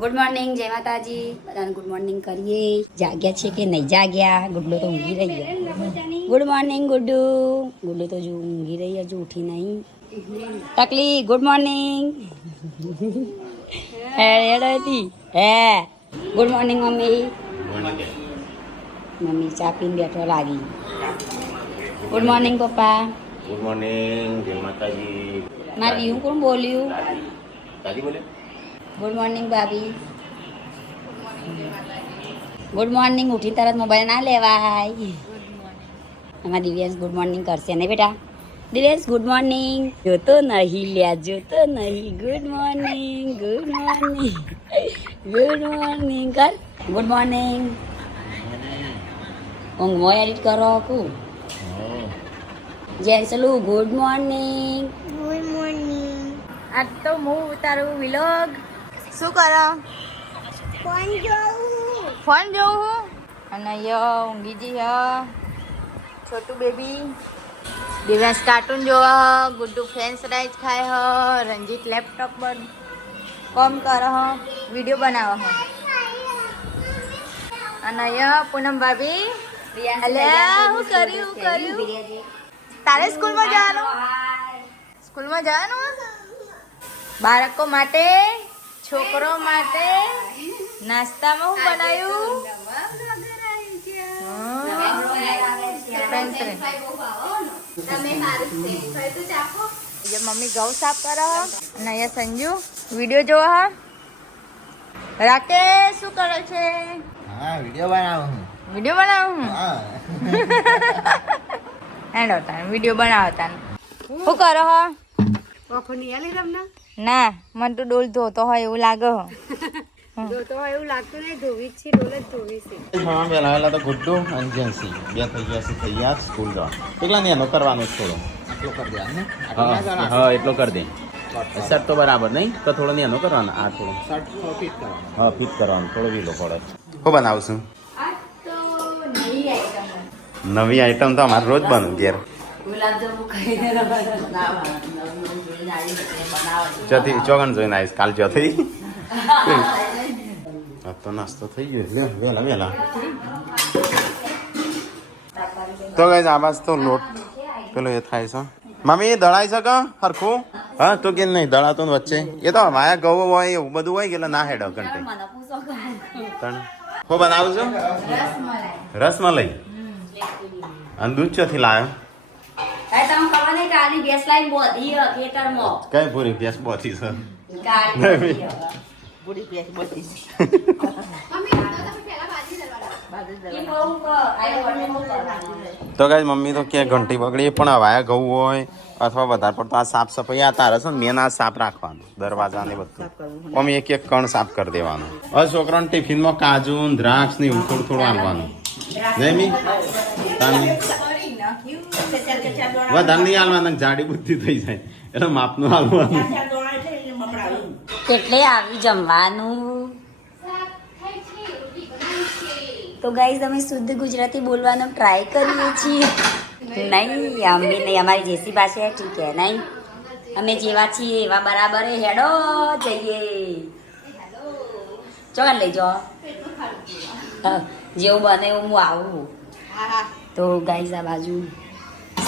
Good morning, જય માતાજી. બધાને ગુડ મોર્નિંગ કરીએ. જાગ્યા છે કે નહીં જાગ્યા? ગુડ્ડુ તો ઊંઘી રહી છે. Good morning Guddu. ગુડ્ડુ તો જો ઊંઘી રહી, હજુ ઉઠી નહીં. તકલી ગુડ મોર્નિંગ. હે હતી હે ગુડ મોર્નિંગ મમ્મી. મમ્મી ચા પીને બેઠો લાગી. ગુડ મોર્નિંગ પપ્પા. ગુડ મોર્નિંગ, જય માતાજી. મારે એવું કોણ બોલ્યું? દાદી બોલે. ગુડ મોર્નિંગ ભાભી. Good morning. ઉઠીને તરત મોબાઈલ ના લેવાય. અમારા દિવ્યાંશ ગુડ મોર્નિંગ કરશે ને બેટા? Divyansh good morning. જોતો નહીં લ્યા, જોતો નહીં. Good morning, good morning, good morning કર. Good morning. ઊંઘમાં એડિટ કરો કુ જેન્સલું ગુડ મોર્નિંગ. Good morning. આજ તો હું ઉતારું વિલોગ. શું કરો? ફોન જોઉં. ફોન જોઉં હું. અને યો ઊંઘી જી હ છોટું બેબી. દિવ્યાંશ કાર્ટૂન જોવા હ. ગુડ્ડુ ફ્રેન્ચ રાઈસ ખાય હ. રંજીત લેપટોપ પર કામ કરે હ, વિડીયો બનાવે હ. અને યો પૂનમ ભાભી. અલ્યા હું કર્યું? તારે સ્કૂલમાં જવાનું? સ્કૂલમાં જવાનું? બાળકો માટે, છોકરો માટે નાસ્તામાં હું બનાવ્યું? મમ્મી ઘઉં સાફ કરે અને અહીંયા સંજુ વિડીયો જોવા. રાકેશ શું કરે છે? હા, વિડિયો બનાવું. વિડીયો બનાવું. હેડો તાન વિડીયો બનાવતા. શું કરો હો? વખોની આલી તમને ના, મને તો ડોલ ધોતો હોય એવું લાગે હો. જોતો હોય એવું લાગતું નહીં. ધોવી જ છે, ડોલ જ ધોવી છે. હા, પેલા તો ગુડ્ડુ અને જેન્સી બે થઈ ગયા છે તૈયાર સ્કૂલ જવા. કેટલા ને એનો કરવાનો છે થોડો? આટલો કરી દે ને. હા, એટલો કરી દે. શર્ટ તો બરાબર નહીં તો થોડો ને એનો કરવાનો. આ થોડો શર્ટ ફિટ કરવાનો. હા, ફિટ કરવાનો. થોડો વીલો પડે. શું બનાવશું? નવી આઈટમ તો અમારે રોજ બનું ઘેર. ચોથી ચોગન જોઈને આવીશ કાલ ચોથી. તો નાસ્તો થઈ ગયો વેલા વેલા. તો ગાઈસ આ બાજુ તો લોટ પેલો એ થાય છે. મમ્મી એ દળાઈ છે કે હરખું? હા તો કે નહીં દળાતો ને વચ્ચે એ તો માયા ઘઉં હોય એવું બધું હોય કે એટલે ના હેડ ઘંટે. શું બનાવું છું? રસમલાઈ. અને દૂધ ચોથી લાવ્યો? કઈ પૂરી ભેંસ બોધી છે? તો કઈ મમ્મી તો કે ઘંટી બગડી પણ હવાયા ઘઉં હોય અથવા વધારે પડતો આ સાફ સફાઈ આ તારે છે ને મેન આ સાફ રાખવાનું દરવાજા ને બધું. મમ્મી એક એક કણ સાફ કરી દેવાનું. હવે છોકરાને ટિફિનમાં કાજુ દ્રાક્ષ ને એવું થોડું થોડું આલવાનું. નહીં વધારે નહીં હાલવાનું, જાડી બુદ્ધિ થઈ જાય એટલે માપનું હાલવાનું. કેટલે આવી જમવાનું? તો ગાઈઝ અમે શુદ્ધ ગુજરાતી બોલવાનો ટ્રાય કરીએ છીએ. નહીં અમે નહીં, અમારી જેસી પાસે ઠીક હે નહીં. અમે જેવા છીએ એવા બરાબર હેડો જઈએ. ચોકન લઈ જાઓ. જેવું બને એવું હું આવું. તો ગાઈઝ આ બાજુ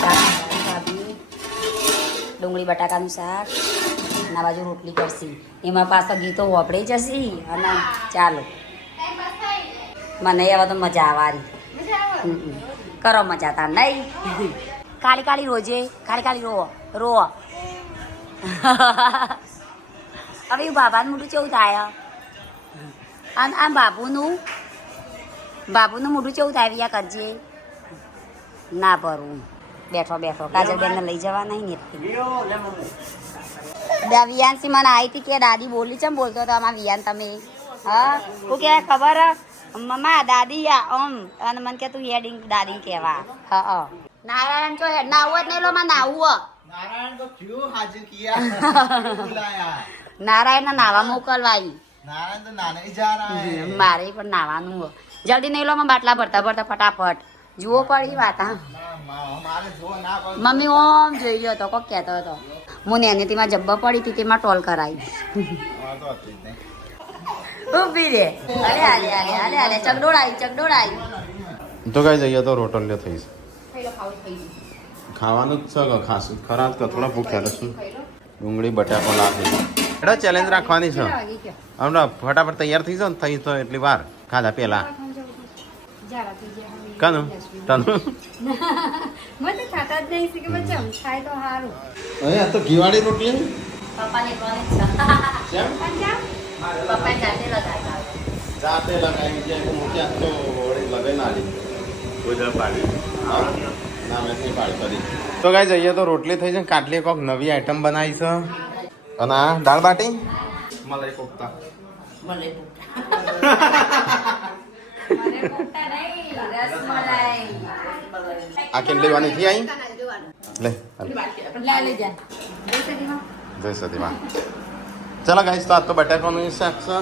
શાક ભાભી ડુંગળી બટાકાનું શાક આ બાજુ રોટલી કરશી. એમાં પાછા ગીતો વપરાઈ જશે. અને ચાલો મને હવે તો મજા આવવાની. કરો મજા તાર નહીં. કાળી કાળી રોજે કાળી કાળી રો હવે એવું બાબાનું મોઢું કેવું થાય? આમ બાબુનું મોઢું કેવું થાય? વિયા કરજે. ના ભરવું. બેઠો બેઠો કાજલબેનને લઈ જવા નહીં ને. વિયાનસી મને આવી હતી કે દાદી બોલી છે બોલતો હતો આમાં વિયાન તમે. હા શું કહેવાય ખબર? મમ્મા દાદી ઓમ અને મને કે તું હેડિંગ દાદી કહેવા. હા નારાયણ તો હેડ નાવું જ નહીં લો માં નાવું. नारायण को क्यों हाजिर किया? बुलाया નારાયણ ને નાવા મોકલવાઈ. नारायण तो नहाने ही जा रहा है. મારે પણ નાવાનું. જલ્દી નહીં લો માં બાટલા ભરતા ભરતા ફટાફટ. જુઓ પડી વાત. હા हमारे जो ना पर મમ્મી ઓમ જોઈ લ્યો તો કોક કહેતો હતો. હું નેનેતીમાં જબ્બા પડી હતી તેમાં ટોલ કરાવી. तो ઊભી રે અલે આલે આલે આલે આલે ચકડોળ આવી તો કઈ જઈએ તો રોટલીઓ થઈશ ખાવાનું જ છે કે ખાસું ખરા તો થોડા ભૂખ્યા છું ડુંગળી બટાકો લાગે એટલે ચેલેન્જ રાખવાની છે હમણાં ફટાફટ તૈયાર થઈ જાવ ને થઈ તો એટલી વાર ખાધા પેલા કાનું તનું મને ખાતા જ નહીં કે બચ્ચા ખાય તો સારું અહીંયા તો ઘીવાળી રોટલી પપ્પાને કોને છે પપ્પા જાતે લગાવ્યા જાતે લગાવી છે મોટી આજ તો લગાવી ના લી કોઈ પાડી ના મેં નહીં પાડી કરી તો ગાઈ જઈએ તો રોટલી થઈ છે કાટલી કોક નવી આઈટમ બનાવી છે અને આ દાળ બાટી મલાઈ કોફતા મને કોફતા નહીં રસમલાઈ આ કેટલી વાની થી આવી લે લે જા જય સતીમાં ચલો ગાઈસ તો આ તો બટાકાનું શાક છે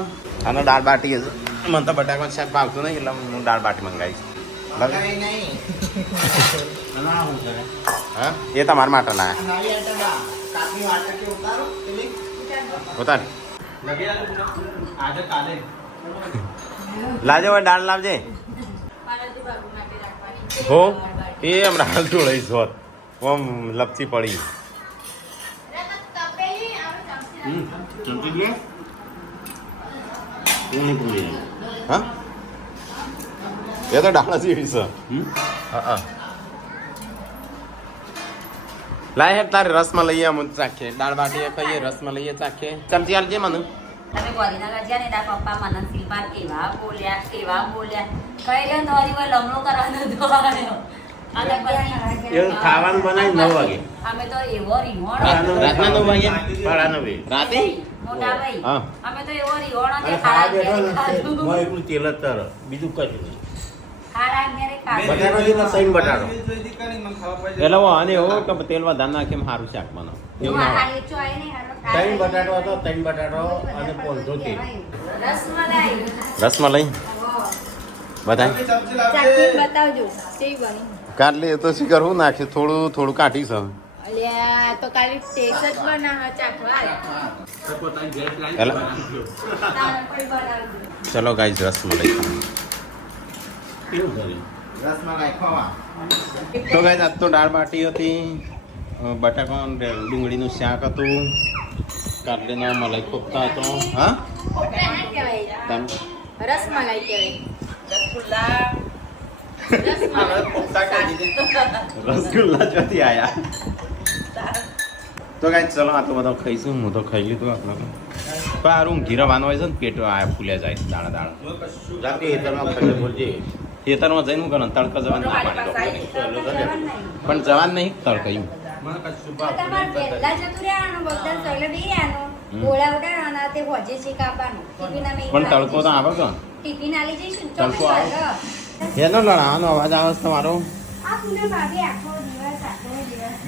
અને દાળ બાટી છે મને તો બટાકાનું શાક ભાવતું નહીં એટલે હું દાળ બાટી મંગાવીશ હા એ તમારા માટે લાયા ઉતાર લાજે હવે દાળ લાવજે હો એ હમણાં હાલ જોડાઈશ હોત ઓમ લપસી પડી હા એ તો ડાળા જેવી છે લાય હેઠ તારે રસમાં લઈએ અમુક ચાખીએ દાળ બાટી ખાઈએ રસમાં લઈએ ચાખીએ ચમચી આલજે મને તમે ગોરીનગર જ્યાં ને તારા પપ્પા મને શિલ્પા એવા બોલ્યા કઈ રહ્યો નોરી વાર લમણો કરવાનો દોડ્યો અને પછી ખાવાનું બનાવી 9 વાગે અમે તો એવો રીહોણ રાતના 9 વાગે સાડા 9 રાતે મોટા ભાઈ હા અમે તો એવો રીહોણ ને ખાડા એકલું તેલ જ તર બીજું કશું નહીં ખાડા બટાકા જેટલા ત્રણ બટાટો એટલે અને એવો કે તેલ વધારે નાખે સારું શાક બનો એવું ના હોય. ત્રણ બટાટો હતો 3 બટાટો અને 500 તેલ રસમલાઈ રસમાં લઈ બધા ચાખી બતાવજો કેવી બની કાટલી એ તો શું કરવું નાખી થોડું કાઢી છે અલ્યા તો કાલી ટેસ્ટ જ બનાવ ચાખવા ચલો ગાઈસ રસમાં લઈ કેવું કર્યું તો ગાઈસ આજ તો દાળ બાટી હતી બટાકા અને ડુંગળીનું શાક હતું કાટલીનો મલાઈ કોફતા હતો હા તમે રસમલાઈ કહેવાય રસગુલ્લા ચોથી આયા તો ગાઈસ ચલો આ તો બધો ખાઈશું હું તો ખાઈ લીધું આપણે પણ આ રૂમ ઘીરવાનું હોય છે ને પેટ આ ફૂલ્યા જાય દાણા દાણા રાતે હેતરમાં ખાલી બોલજે ખેતરમાં જઈને હું કરું તડકા જવાનું ના પાડી દઉં. પણ જવાનું નહીં તડકયું પણ તડકો તો આવે કે તડકો આવે એનો લડાવાનો અવાજ આવે છે તમારો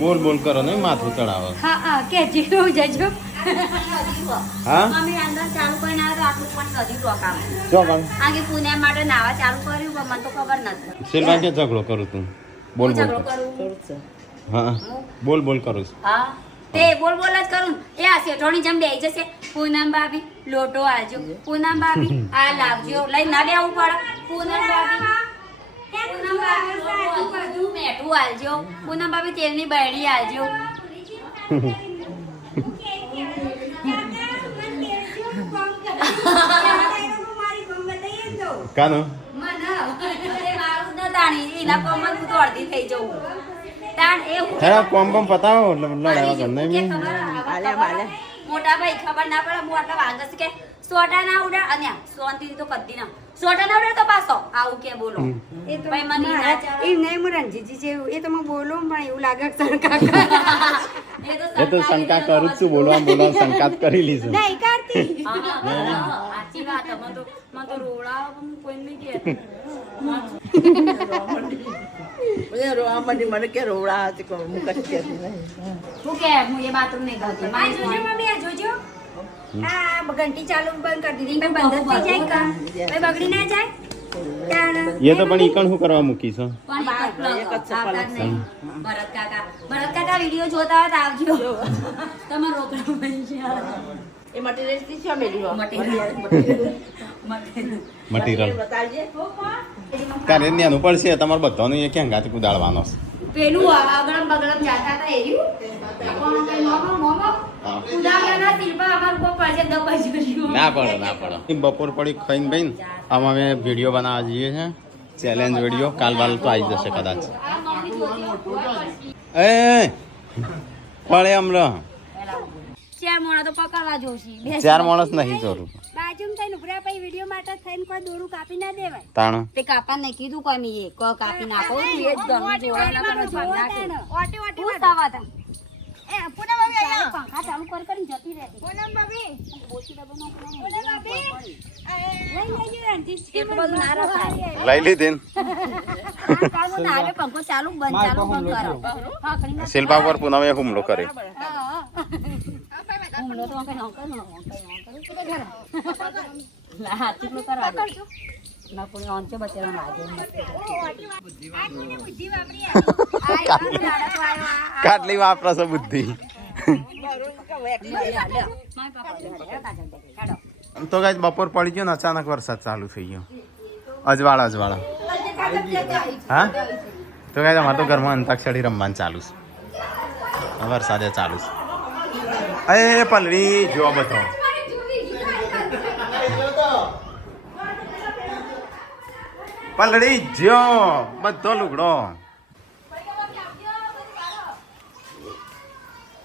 બોલ બોલ કરો ને માથું ચડાવે હા કે જીરો જજો હા અમે અંદર ચાલુ કરીને આવ્યો તો આટલું પણ નથી ટોકામ જો કામ આગે પુણે માટે નાવા ચાલુ કર્યું પણ મને તો ખબર નથી શેરવા કે ઝઘડો કરું તું બોલ બોલ ઝઘડો કર. કરું હા બોલ બોલ કરું છું હા તે બોલ બોલ જ કરું એ આ શેઠોની જેમ બેહી જશે પૂનમ ભાભી લોટો આલજો પૂનમ ભાભી આ લાવજો લઈ ના લેવું પડે પૂનમ ભાભી પૂનમ ભાભી બધું મેઠું આલજો પૂનમ ભાભી તેલની બરણી આલજો કાનો મને મારું ન તાણી એના પમન હું તો અડધી થઈ જવું તાણ એ હું હેરા કોમ કોમ પતાવો લડાવા કર નહીં મોટા ભાઈ ખબર ના પડે હું આટલા વાંગસ કે સોટા ના ઉડે અને સોનથી તો કદી ના સોટા ના ઉડે તો પાછો આવું કે બોલો એ તો ભાઈ મને ના ચાલે. એ નહીં હું રણજીતજી છે એ તો હું બોલું પણ એવું લાગે કે સરકાર એ તો શંકા કરું જ છું બોલવા શંકા જ કરી લીધું નહીં કરતી સાચી વાત મને તો રોડા હું કોઈ નહીં કે મને કે રોવડા હતી હું કશું કહેતી નહીં હું કે હું એ બાથરૂમ નહીં ગઈ આ જોજો મમ્મી આ જોજો આ ઘંટી ચાલુ બંધ કરી દીધી ભાઈ બંધ જ થઈ જાય ભાઈ બગડી ના જાય એ તો પણ ઈકણ શું કરવા મૂકી છે પણ આવતા જ નહીં. ભરત કાકા વિડીયો જોતા હોય તો આવજો તમે રોકડા પૈસા એ મટીરિયલ થી શું મેળવ્યો મટીરિયલ ત્યારે નેનું પડશે તમારે બધાને એ ક્યાં ગાતી કુદાડવાનો છે પેલું અગળમ બગળમ જાતા હતા એર્યું ના પડે બપોર પડી ખાઈને ભાઈ આમાં અમે વિડીયો બનાવવા જઈએ છે ચેલેન્જ વિડીયો કાલ વાલ તો આવી જશે કદાચ એ પડે હમણાં ચાર મોણા તો પકડવા જોશી 4 માણસ નહીં જરૂર બાજુમાં થઈને ઉભરા પછી વિડીયો માટે થઈને કોઈ દોરું કાપી ના દેવાય તાણું તે કાપા નહીં કીધું કોઈ મી એ કોઈ કાપી નાખો એ જ ગમે જોડે ના કરો જોડ નાખે ઓટી ઓટી હું સાવા તા એ પૂનમ ભાભી આયા પંખા ચાલુ કરીને જતી રહેતી પૂનમ ભાભી બોચી ડબ્બો નો પૂનમ ભાભી લઈ લેજો આંટી એટલું બધું ના રખાય લઈ લીધી કાલ ના આવે પંખો ચાલુ બંધ કરો હા કરી શિલ્પા પર પુનમે હુમલો કરે હુમલો તો કઈ ન કરો લા હાથી નો કરવા દે ના કોઈ ઓંચે બચેલા લાગે બુદ્ધિ વાપરી કાટલી વાપરશે બુદ્ધિ તો ગાઈસ બપોર પડી ગયો ને અચાનક વરસાદ ચાલુ થઈ ગયો અજવાળા હા તો ગાઈસ અમારે તો ઘરમાં અંતાક્ષરી રમવાનું ચાલુ છે વરસાદે ચાલુ છે એ પલડી જો બધો પલડી જો બધો લુગડો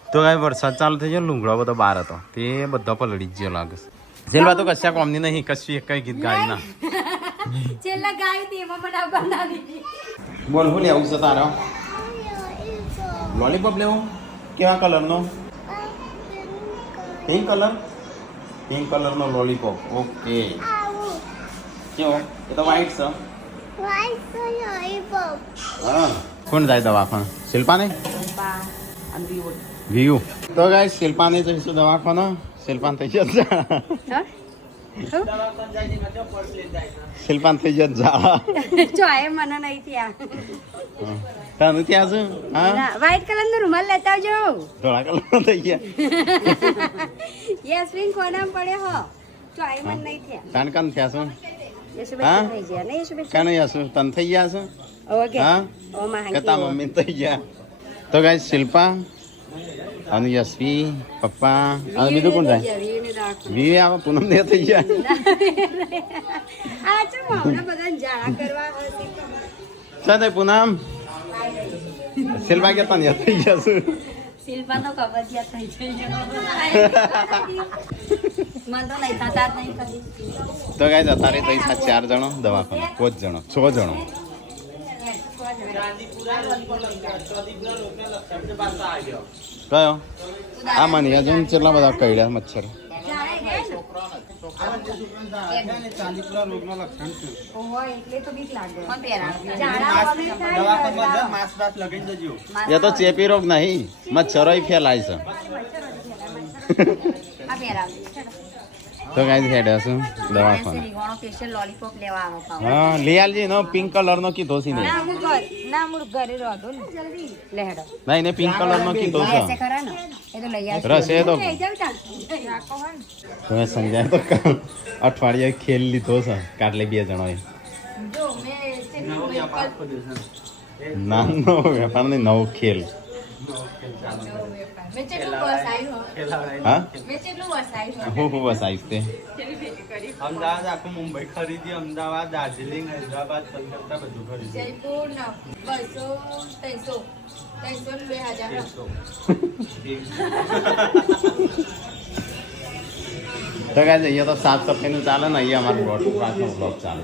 તો ગાય વરસાદ ચાલુ થઈ ગયો લુંગડો બધો બહાર હતો તે બધો પલળી જ ગયો લાગે છે જેલવા તો કશા કોમની નહીં કશું એક કઈ ગીત ગાય ના છેલ્લા ગાય તેમાં મને બનાવી બોલ હું લેવું છે તારો લોલીપોપ લેવો કેવા કલરનો પિંક કલરનો લોલીપોપ ઓકે કેવો એ તો વ્હાઈટ છે હા કોણ જાય દવાખાને શિલ્પા નહીં વ્યુ તો ગાય શિલ્પાને જઈશું દવાખાને શિલ્પાન થઈ જશે શિલ્પાન થઈ જશે જા જો એ મને નહીં થયા તાનું ત્યાં છે હા વ્હાઈટ કલર નો રૂમાલ લેતા આવજો ધોળા કલર થઈ ગયા યસ્મીન કોનામ પડે હો જો એ મને નહીં થયા તાન કાન થયા છે યશુબેન હા? થઈ ગયા ને યશુબેન કાન હશું તન થઈ ગયા છે ઓકે હા ઓ માં કતા મમ્મી થઈ ગયા તો ગાય શિલ્પા અને યશવી પપ્પા અને બીજું કોણ જાય વી આવે પૂનમ ને થઈ ગયા આ ચો માવડા બધાને જાળા કરવા હશે ચાલે પૂનમ શિલ્પા કે તને થઈ ગયા છે શિલ્પા તો કબજિયાત થઈ છે મન તો નહીં થતા જ નહીં કદી તો ગાય અત્યારે થઈ 4 જણો દવાખાને 5 જણો 6 જણો કયો આ મને હજુ કેટલા બધા કઈડ્યા મચ્છર ઓહો એટલે તો બીક લાગે કોણ પહેરાવે જાળા માસ્ક બાસ્ક લગાવી દેજો એ તો ચેપી રોગ નહીં મચ્છરો ફેલાય છે આ પહેરાવે તો કાંઈ હેડ હશે દવાખાને રીંગણો સ્પેશિયલ લોલીપોપ લેવા આવો પાવ હા લઈ આલજી નો પિંક કલર નો કીધો છે ને ના હું ઘરે રહો ને જલ્દી લે હેડો નહીં ને પિંક કલર નો કીધો એસે છે ખરા ને એ તો લઈ આવશે રસ એ તો લઈ જાવ ચાલ રાખો હન તમે સમજાય તો અઠવાડિયે ખેલ લીધો છે કાટલે 2 જણોએ જો મે ના નો વેપાર નહીં નવો ખેલ મેં કેટલું બસ આવ્યું હા મેં કેટલું બસ આવ્યું હું બસ આવીશ તે અમદાવાદ આખું મુંબઈ ખરીદી અમદાવાદ દાર્જિલિંગ હૈદરાબાદ કલકત્તા બધું ખરીદી જયપુર 200 300 300 2000 તો કાંઈ અહીંયા તો સાફ સફાઈનું ચાલે ને અહીંયા અમારું પ્રાર્થના બ્લોક ચાલે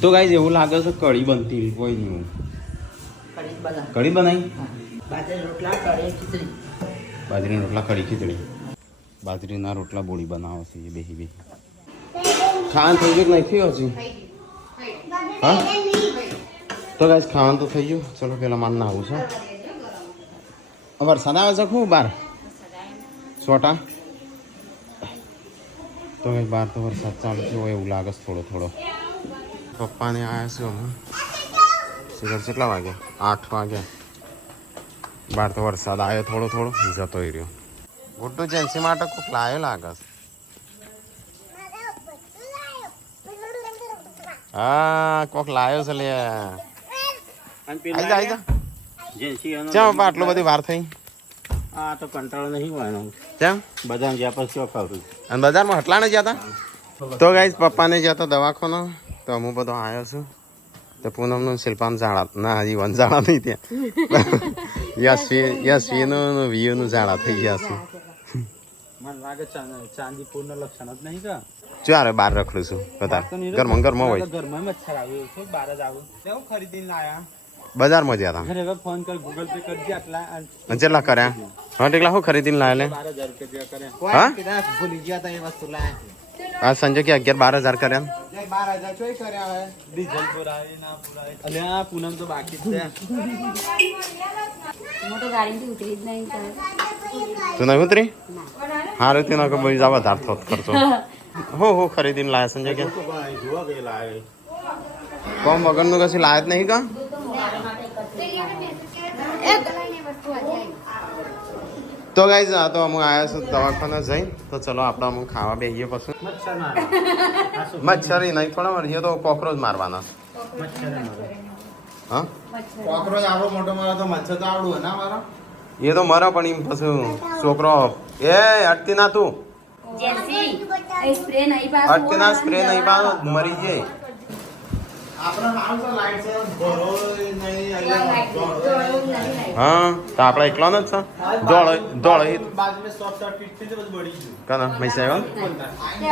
તો ગાઈઝ એવું લાગે છે કઢી બનતી કોઈ નહીં કઢી બનાવી બાજરીના રોટલા કઢી ખીચડી બાજરીના રોટલા બોળી બનાવો છે એ બેહી ખાવાનું થઈ ગયું કે નહીં થયું હજી હા તો ગાઈઝ ખાવાનું તો થઈ ગયું ચલો પેલા માન ના આવું છે વરસાદ આવે છે ખૂબ બહાર છોટા તો ભાઈ બહાર તો વરસાદ ચાલુ થયો હોય એવું લાગે છે થોડો થોડો પપ્પાને આવ્યા છે અમે શિખર કેટલા વાગ્યા 8 વાગ્યા. બહાર તો વરસાદ આવ્યો થોડો થોડો જતો રહ્યો. ગુડ્ડુ જેન્સી માટે કોક લાયો લાગે છે. હા કોક લાયો છે લે. આઈ જા ચમ આટલો બધી વાર થઈ. આ તો કંટાળો નહીં હોય કેમ બધા જ્યાં પછી શું ખાવું અને બજારમાં હટલાને ગયા હતા. તો ગાઈસ પપ્પાને ગયા તો દવાખાનો તો હું બધો આવ્યો છું. તો પૂનમનું શિલ્પાનું ઝાડા ના હજી વન ઝાડા નહીં ત્યાં યશવીનું વિયુનું ઝાડા થઈ ગયા છે. મને લાગે ચાંદીપુરના લક્ષણ જ નહીં કા ચારે બહાર રખડું છું બધા ઘરમાં હોય. ઘરમાં મચ્છર આવ્યું છે બહાર જ આવું કેવું ખરીદીને લાયા બજારમાં ગયા હતા. ઘરે ફોન કર ગૂગલ પે કરજે આટલા અને કેટલા કર્યા? હા ટેકલા શું ખરીદીને લાયા લે? 12,000 રૂપિયા કર્યા હા કદાચ ભૂલી ગયા તા એ વસ્તુ લાયા આ સંજય કે 11-12 હજાર કર્યા. 12,000 ચોઈ કર્યા હવે ડીઝલ પુરાય ના પુરાય અલ્યા પૂનમ તો બાકી જ છે મોટો ગાડીથી ઉતરી જ નહીં કરે. તું નહીં ઉતરી? હારું તું ના ભાઈ જવા ધાર થોત કરતો. હો ખરીદીને લાયા સંજય કે જોવા કે લાવે કોમ વગરનું કશું લાયા જ નહીં કા? તો ગાઈઝ આ તો અમુક આવ્યા છું દવાખાને જઈને. તો ચલો આપણે અમુક ખાવા બેસીએ પછી. મચ્છરી નહીં થોડા મારી તો કોકરોચ મારવાના. હા કોકરોચ આવડો મોટો મારો તો મચ્છર તો આવડું ના મારો એ તો મરે પણ એમ પછી છોકરો એ અટકી ના તું જેન્સી એ સ્પ્રે નહીં પાસ અટકી ના સ્પ્રે નહીં પાડો મરી જાય. આપણે મારું તો લાઈટ છે ભરો નહીં હા તો આપણે એકલાનો જ છે. દોડ બાજુ મેં શોર્ટ સર્કિટ થી બધું બળી ગયું કના મૈસા આવ્યો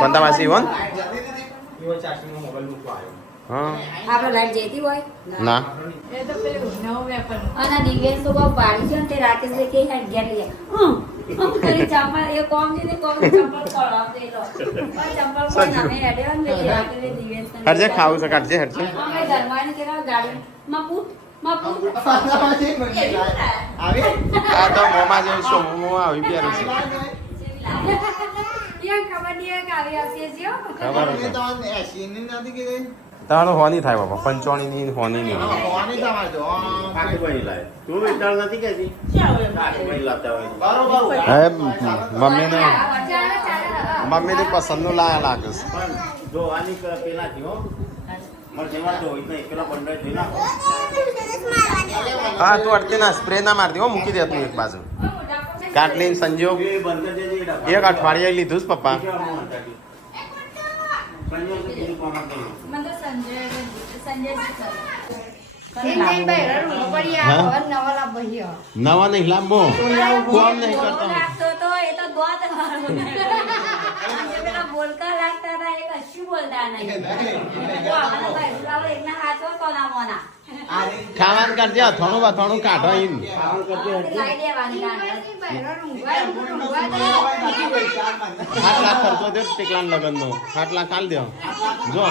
કોંતા માસી આવ્યો લાઈટ જતી હતી એવો ચાચીનો મોબાઈલ મૂકવા આવ્યો હા આપણે લાઈટ જતી હોય ના અને દિવ્યેશ તો બહુ પાડી છે ને તે રાકેશ કે હેડ ગયા લઈ કરી ચંપલ એ કોમ દીને કોમ ચંપલ પડવા દેલો ચંપલ કોઈ નામે હેડે ને રાકેશ દિવ્યેશ હરજે ખાવું છે કાઢજે હરજે. અમે ઘરમાં ને કેરા ગાડી માં પૂટ આવે આ તો મોમાં જેવું શું મોં આવી પહેરું છે યા ખબર નહીં કે આવી હશે જો ખબર મેં છે તો 80 ની નથી કીધી તારો હોની થાય બાપા 55 ની હોની નહીં. કોની તમારે જો કાકીભાઈ લાવે તું વિચાર નથી કહેતી કાકીભાઈ લાવતા હોય બરોબર હે મમ્મીને પસંદનું લાયા લાગે છે. પણ જોવાની પેલા થયો પણ જેમાં તો હોય નહીં પેલા બંડલ જોઈ નાખો હા તું અટકે ના સ્પ્રે ના મારતી હો મૂકી દે તું એક બાજુ. કાટલીન સંજોગ એ બંધ કરી દેજે એ ડબ્બા. એક અઠવાડિયે લીધું જ પપ્પા. સંજોગ તો બીજું કામ જ નહીં. મને તો સંજય હા? નવા લાભ ભૈયા નવા નહીં લાંબો કોમ નહીં કરતો. લાગતો તો એ તો દોત મારો પેલા બોલકા લાગતા હતા એ કશું બોલતા નહીં એકના હાથો કોના મોના ખાવાનું કરજે અથાણું અથાણું કાઢો ઈન. લાઈ દેવાની આઠ લાખ ખર્ચો દે ટેકલાન લગન નો 8 લાખ આલ દે જો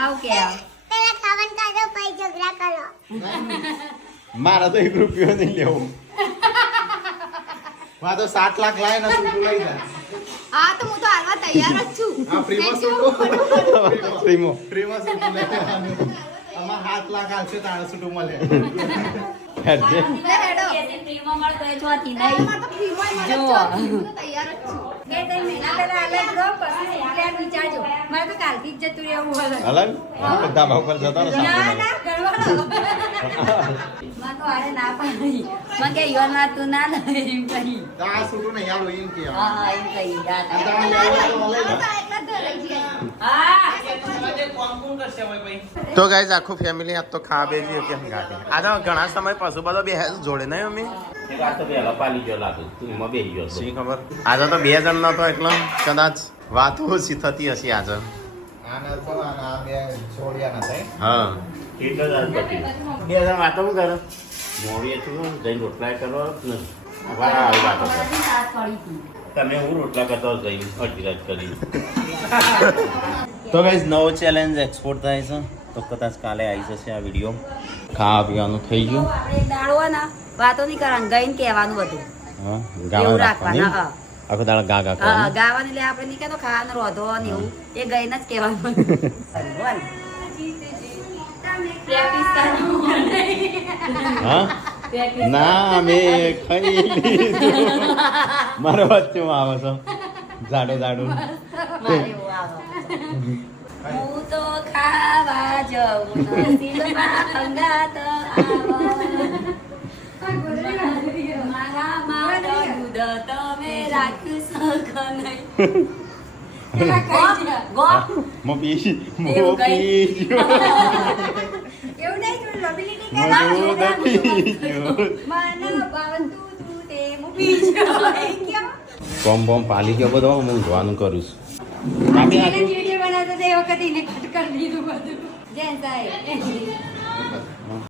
આવ કે પેલા ખાવાનું કાઢો પછી ઝઘડા કરો મારા તો 1 રૂપિયો નહીં લેવો. માં તો 7 લાખ લાય ને તું લઈ જા હા તો હું તો હાલવા તૈયાર જ છું આ ફ્રીમાં સૂટો પ્રીમો ફ્રીમાં સૂટો લે અમાર 7 લાખ આલશે તાણે સૂટો મળે હેડજે. હેડો ફ્રીમાં મળતો એ ચોથી મારે નહીં તો ફ્રીમાં મળે જો. છે હું તો તૈયાર જ છું બે ત્રણ મહિના પહેલા અલગ રહો પછી પ્લાન વિચારજો મારે તો કાલથી જ જતું રહેવું હોય અલગ બધા ભાવ પર જતો ને ના સાંજે ના કરવાનો મને તો આરે ના પાડી મને કે યોન ના તું ના લે એમ કહી તો આ સૂટો નહીં આલો એમ કે હા હા એમ કહી રાત તમે લેવો તો લઈ લો તો એકલા જ રહી જાય હા તો ગાઈઝ આખું ફેમિલી આજ તો ખાવા બેસી કે હંગાતે આજે ઘણા સમય પશુ બધો બે જોડે નહીં અમે એક આ તો પહેલા પાલી ગયો લાગે તું એમાં બેસી ગયો શી ખબર આજે તો 2 જણ નતો એટલે કદાચ વાતો ઓછી થતી હશે આજે. આના તો આના બે છોડિયા ના થાય હા એટલે જ આજ પતી 2000 વાતો શું કરે મોડીએ છું જઈને રોટલા કરો ને વાળા આવી વાતો કરે. સાત પડી હતી તમે હું રોટલા કરતો જઈને અડધી રાત કરી તો ગાઈઝ નવો ચેલેન્જ એક્સપોર્ટ થાય છે તો કદાચ કાલે આવી જશે આ વિડીયો. ખાવા પીવાનું થઈ ગયું. આપણે એક દાડો હોય ને વાતો નહીં કરવાનું ગઈને કહેવાનું બધું હા એવું ગાવા રાખવાનું રાખવાની હા આખો દાડો ગા ગા હા કરવાનું. ગાવાની એટલે આપણે નહીં કહેતો ખાવાનું રોધો ને એવું એ ગઈને જ કહેવાનું બોલ હા ના મેં ખાઈ લીધું મારો વચ્ચે આવે છો જાડો જાડો હું તો ખાવા જવું નસીબમાં અંગાત આવો. મારા મારા દૂધ તમે રાખ્યું શકો નહીં. મોપી એવું કઈ? એવું નહીં તું લબીલીટી મોપી મને ભાવતું તું તે મૂકી ગયો બોમ બોમ પાલી ગયો બધો હું જોવાનું કરું છું વિડીયો બનાવતો તે વખતે એને કટ કરી દીધું બધું જય સાહેબ